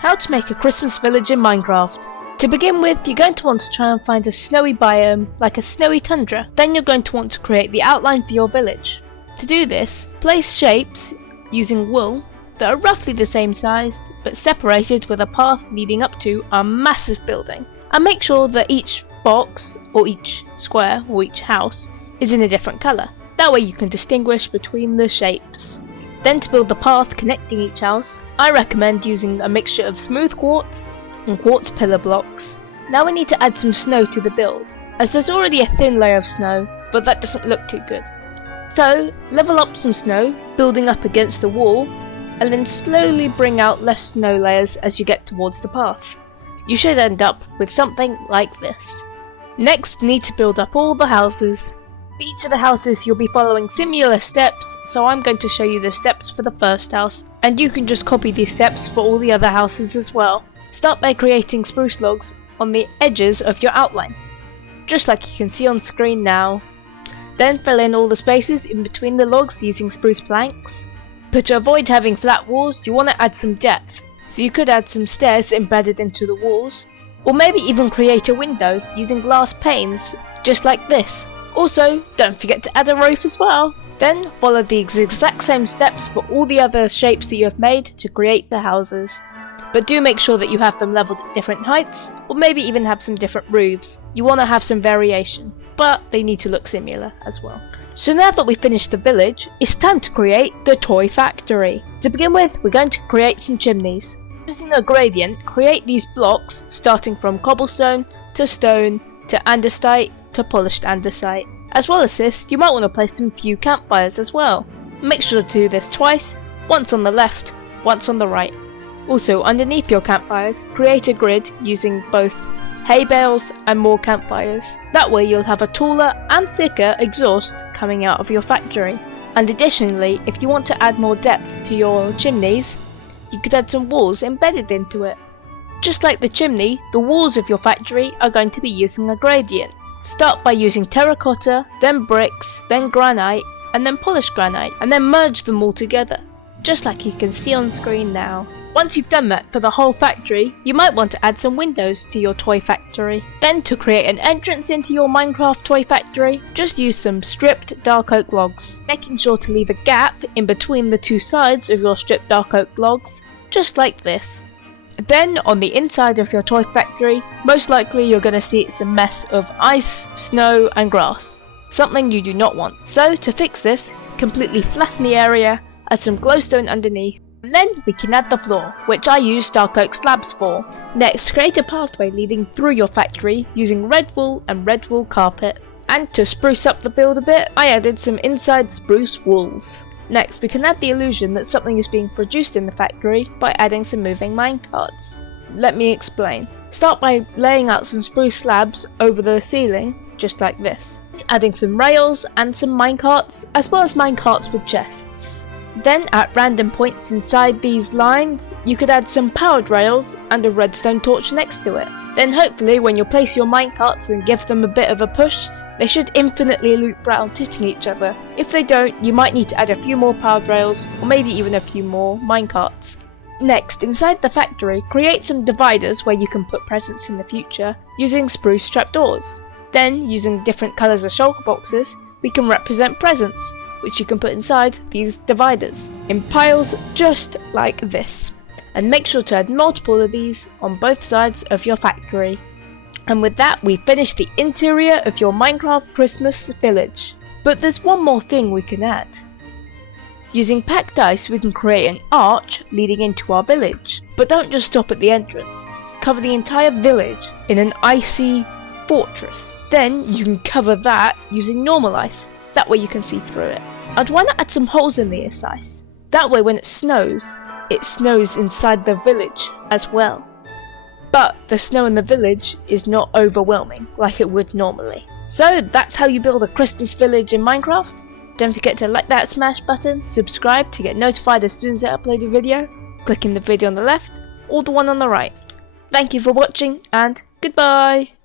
How to make a Christmas village in Minecraft. To begin with, you're going to want to try and find a snowy biome, like a snowy tundra. Then you're going to want to create the outline for your village. To do this, place shapes using wool that are roughly the same size, but separated with a path leading up to a massive building. And make sure that each box, or each square, or each house is in a different colour. That way you can distinguish between the shapes. Then to build the path connecting each house, I recommend using a mixture of smooth quartz and quartz pillar blocks. Now we need to add some snow to the build, as there's already a thin layer of snow, but that doesn't look too good. So level up some snow, building up against the wall, and then slowly bring out less snow layers as you get towards the path. You should end up with something like this. Next we need to build up all the houses. For each of the houses you'll be following similar steps, so I'm going to show you the steps for the first house, and you can just copy these steps for all the other houses as well. Start by creating spruce logs on the edges of your outline, just like you can see on screen now. Then fill in all the spaces in between the logs using spruce planks. But to avoid having flat walls, you want to add some depth, so you could add some stairs embedded into the walls, or maybe even create a window using glass panes, just like this. Also, don't forget to add a roof as well. Then follow the exact same steps for all the other shapes that you have made to create the houses. But do make sure that you have them leveled at different heights, or maybe even have some different roofs. You want to have some variation, but they need to look similar as well. So now that we've finished the village, it's time to create the toy factory. To begin with, we're going to create some chimneys. Using a gradient, create these blocks starting from cobblestone to stone to andesite to polished andesite. As well as this, you might want to place some few campfires as well. Make sure to do this twice, once on the left, once on the right. Also, underneath your campfires, create a grid using both hay bales and more campfires. That way you'll have a taller and thicker exhaust coming out of your factory. And additionally, if you want to add more depth to your chimneys, you could add some walls embedded into it. Just like the chimney, the walls of your factory are going to be using a gradient. Start by using terracotta, then bricks, then granite, and then polished granite, and then merge them all together, just like you can see on screen now. Once you've done that for the whole factory, you might want to add some windows to your toy factory. Then to create an entrance into your Minecraft toy factory, just use some stripped dark oak logs, making sure to leave a gap in between the two sides of your stripped dark oak logs, just like this. Then on the inside of your toy factory, most likely you're going to see it's a mess of ice, snow and grass, something you do not want. So to fix this, completely flatten the area, add some glowstone underneath, and then we can add the floor, which I use dark oak slabs for. Next, create a pathway leading through your factory using red wool and red wool carpet. And to spruce up the build a bit, I added some inside spruce walls. Next, we can add the illusion that something is being produced in the factory by adding some moving minecarts. Let me explain. Start by laying out some spruce slabs over the ceiling, just like this. Adding some rails and some minecarts, as well as minecarts with chests. Then at random points inside these lines, you could add some powered rails and a redstone torch next to it. Then hopefully when you place your minecarts and give them a bit of a push, they should infinitely loop round, hitting each other. If they don't, you might need to add a few more powered rails, or maybe even a few more minecarts. Next, inside the factory, create some dividers where you can put presents in the future, using spruce trapdoors. Then, using different colours of shulker boxes, we can represent presents, which you can put inside these dividers, in piles just like this. And make sure to add multiple of these on both sides of your factory. And with that, we've finished the interior of your Minecraft Christmas village. But there's one more thing we can add. Using packed ice, we can create an arch leading into our village. But don't just stop at the entrance. Cover the entire village in an icy fortress. Then you can cover that using normal ice. That way you can see through it. I'd want to add some holes in this ice. That way when it snows inside the village as well. But the snow in the village is not overwhelming like it would normally. So that's how you build a Christmas village in Minecraft. Don't forget to like that smash button, subscribe to get notified as soon as I upload a video, clicking the video on the left or the one on the right. Thank you for watching and goodbye!